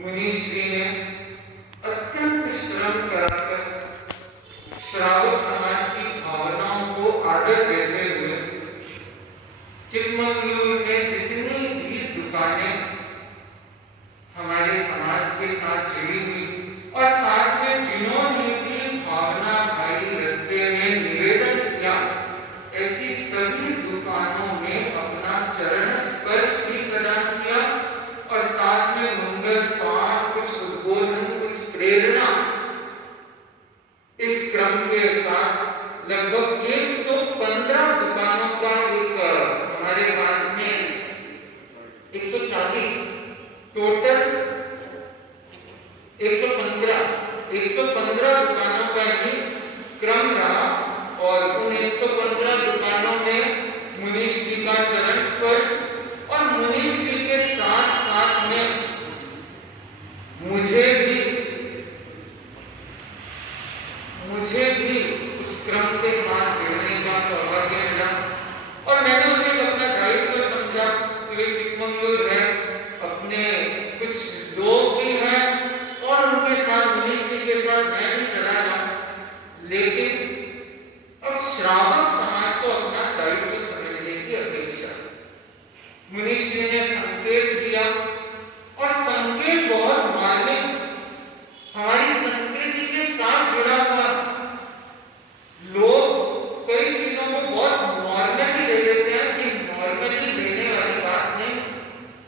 मुनिश्री ने अत्यंत श्रम कराकर श्रावक समाज की भावनाओं को आदर देते हुए चिकमंगलूर में जितनी भी दुकानें हमारे समाज के साथ जुड़ी हुई और साथ में जिन्होंने भी भावना भाई रस्ते में निवेदन किया, ऐसी सभी दुकानों में अपना चरण स्पर्श भी प्रदान किया और साथ में मंगल पाठ, कुछ उद्बोधन, कुछ प्रेरणा, इस क्रम के साथ लगभग 115 दुकानों का एक हमारे पास में 140 टोटल 115 दुकानों का ही क्रम रहा और उन 115 दुकानों में मुनीश जी का चरण स्पर्श और मुनीश जी के साथ साथ में मुझे भी उस क्रम के साथ जुड़ने का सौभाग्य मिला और मैंने उसे अपना दायित्व समझा कि चिकमंगलूर है, अपने कुछ लोग भी हैं और उनके साथ मुनीश जी के साथ मैं भी चला जाऊं, लेकिन अब श्रावक समाज को अपना दायित्व समझने की अपेक्षा। मुनीश जी ने संकेत दिया और संकेत बहुत मार्मिक, हमारी संस्कृति के साथ जुड़ा हुआ। लोग कई चीजों को बहुत नॉर्मली ले लेते हैं कि नॉर्मली लेने वाली बात नहीं,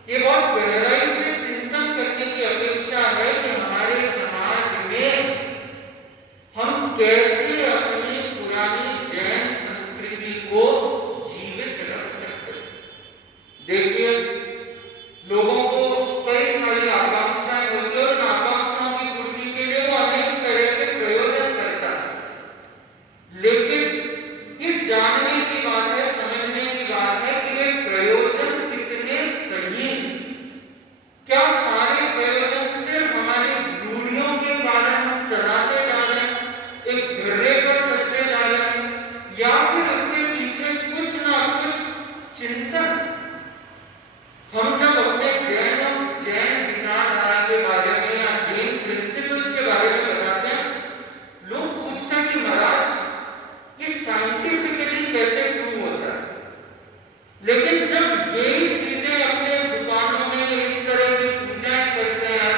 ये बहुत गहराई से चिंतन करने की अपेक्षा है कि हमारे समाज में हम कैसे अपनी पुरानी जैन संस्कृति को जीवित रख सकते हैं। देखिए, लोगों को कई सारी आकांक्षाएं होती है और उन आकांक्षाओं की पूर्ति के लिए वो अनेक तरह के प्रयोजन करता है, लेकिन ये जानने की बात है, समझने की बात है कि ये प्रयोजन कितने सही। क्या सारे प्रयोजन सिर्फ हमारी रूढ़ियों के कारण हम चलाते जा रहे हैं, एक धर्रे पर चलते जा रहे हैं, या फिर उसके पीछे कुछ ना कुछ चिंतन। हम जब अपने जैन विचारधारा के बारे में या जैन प्रिंसिपल्स के बारे में बताते हैं, लोग पूछते हैं कि महाराज ये साइंटिफिकली कैसे प्रूव होता है, लेकिन जब यही चीजें अपने दुकानों में इस तरह की पूजाएं करते हैं,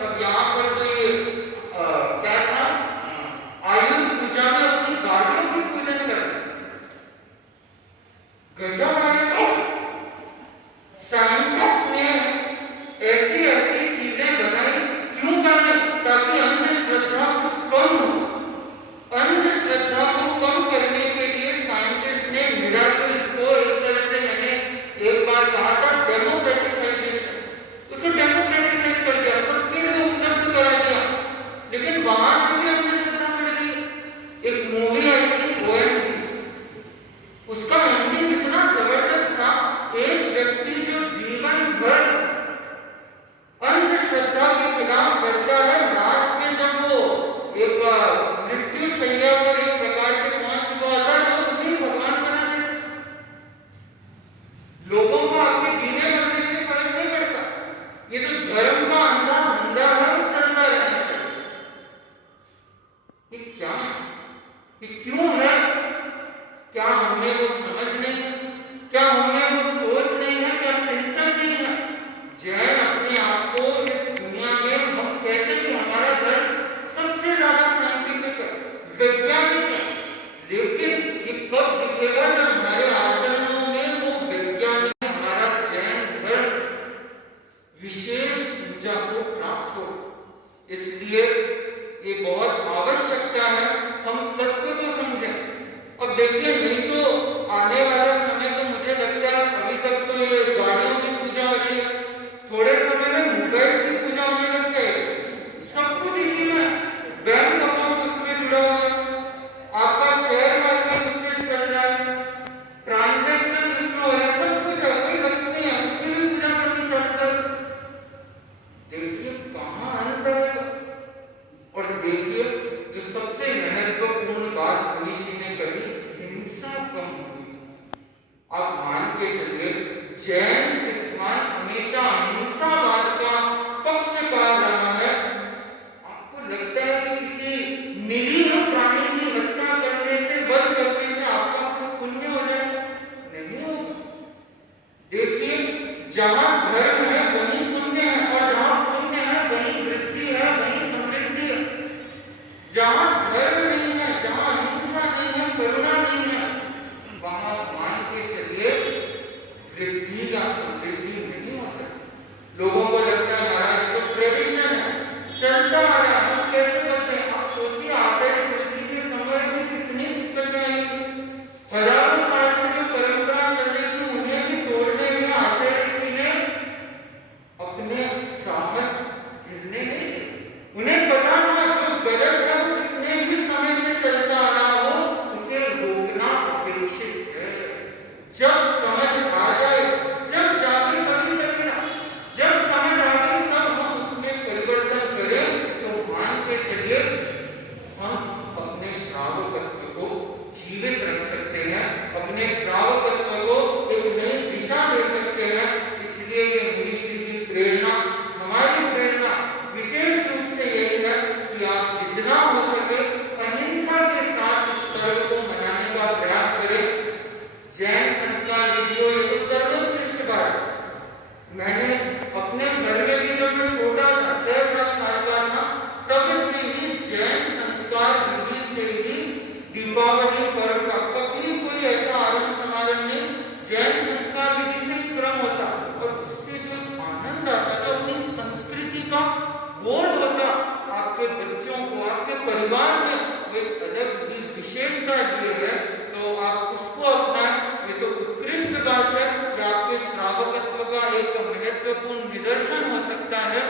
अब यहाँ पर तो ये क्या था, आयुध पूजा में अपनी गाड़ियों की पूजन करते हैं, गजब है। साइंटिस्ट ने ऐसी ऐसी चीजें बनाई, क्यों बनाई? ताकि अंधश्रद्धा कुछ कम हो। अंधश्रद्धा को कम करने के लिए साइंटिस्ट ने मिराकल्स को एक तरह से, मैंने एक बार कहा था, डेमोक्रेटिसाइजेशन, उसको डेमोक्रेटिसाइज कर दिया, सबके लिए उपलब्ध करा दिया, लेकिन वहां से भी अंधश्रद्धा बढ़ गई। एक मूवी आई थी OMG, उसका एंडिंग इतना जबरदस्त था, एक व्यक्ति जो जीवन भर अंधश्रद्धा के खिलाफ लड़ता है, लास्ट में जब वो एक मृत्यु शैया पर एक प्रकार से पहुंच चुका होता है, तो उसे भगवान बना देते। लोगों को आपके जीने मरने से फर्क नहीं पड़ता, ये जो धर्म का अंधा धंधा है वो चलता रहना चाहिए। ये क्या है, ये क्यों है? क्या हमें वो समझ नहीं है? क्या हमें वो सोच नहीं है? क्या चिंतन नहीं है? जैन अपने आप को इस दुनिया में, हम कहते हैं कि हमारा धर्म सबसे ज्यादा साइंटिफिक है, वैज्ञानिक है, लेकिन ये कब दिखेगा जब हमारे आचरणों में वो वैज्ञानिक, हमारा जैन धर्म विशेष पूजा को प्राप्त हो। इसलिए ये बहुत आवश्यकता है हम तत्व को समझें। अब देखिए, नहीं तो आने वाला समय तो मुझे लगता है, अभी तक तो ये गाड़ियों की पूजा हो रही है, थोड़े समय में मोबाइल की पूजा होने लग जाएगी। सब कुछ इसी में, बैंक अकाउंट उसमें जुड़ा हुआ है, आपका शेयर मार्केट उससे चल रहा है, ट्रांजैक्शन इसमें हो रहा है, सब कुछ है, कोई लक्ष्य नहीं है, उसमें भी पूजा करनी चाहिए। देखिए कहाँ अंत है। और देखिए, जो सबसे महत्वपूर्ण बात ऋषि ने कही, हिंसा कम होनी चाहिए। आप मान के चलिए, जैन सिद्धांत हमेशा धर्म है वहीं पुण्य है, और जहाँ पुण्य है वहीं वृद्धि है, वहीं समृद्धि है। जहाँ धर्म नहीं है, जहाँ हिंसा नहीं है, करुणा नहीं है, वहाँ मान के चलिए वृद्धि या समृद्धि नहीं हो सकती। लोगों को लगता है महाराज तो ट्रेडिशन है, चलता आ रहा है, हम कैसे करते हैं। आप सोचिए आचार्य तुलसी के समय में कितनी दिक्कतें आई, हजारों साल से जो परंपरा चल रही थी उन्हें भी तोड़ने में आचार्य ऋषि ने अपने साहस गिरने नहीं दिए। उन्हें पता था जो गलत है वो कितने भी समय से चलता आ रहा हो उसे रोकना अपेक्षित है। जब समझ आ जाए, जब जाके तभी सकेगा, जब समझ आ गई तब हम उसमें परिवर्तन करें। तो मान के चलिए हम अपने श्रावकत्व को जीवित रख सकते हैं, अपने श्रावकत्व को एक नई दिशा दे सकते हैं। इसलिए ये मुनीश्री की प्रेरणा, हमारी प्रेरणा विशेष रूप से यही है कि आप जितना हो सके अहिंसा के साथ इस पर्व को मनाने का प्रयास करें। जैन संस्कार विधियों ये तो सर्वोत्कृष्ट बात। मैंने अपने घर में भी जब मैं छोटा था 6-7 साल का था तब से ही जैन संस्कार विधि से ही दीपावली पर्व का कभी कोई ऐसा आरंभ समारोह नहीं, जैन संस्कार विधि से ही क्रम होता। और उससे जो आनंद आता, जो अपनी संस्कृति का बोध होता आपके बच्चों को, आपके परिवार में एक अलग ही विशेषता दी है, तो आप उसको अपनाएं। ये तो उत्कृष्ट बात है कि आपके श्रावकत्व का एक महत्वपूर्ण निदर्शन हो सकता है।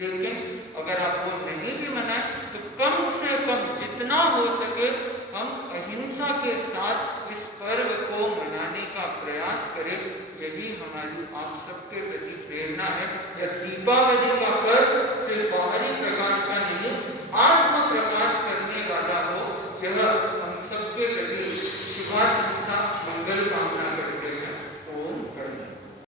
लेकिन अगर आपको नहीं भी मनाए तो कम से कम जितना हो सके हम अहिंसा के साथ इस पर्व को मनाने का प्रयास करें। यही हमारी आप सबके प्रति प्रेरणा है। यह दीपावली का पर्व सिर्फ बाहरी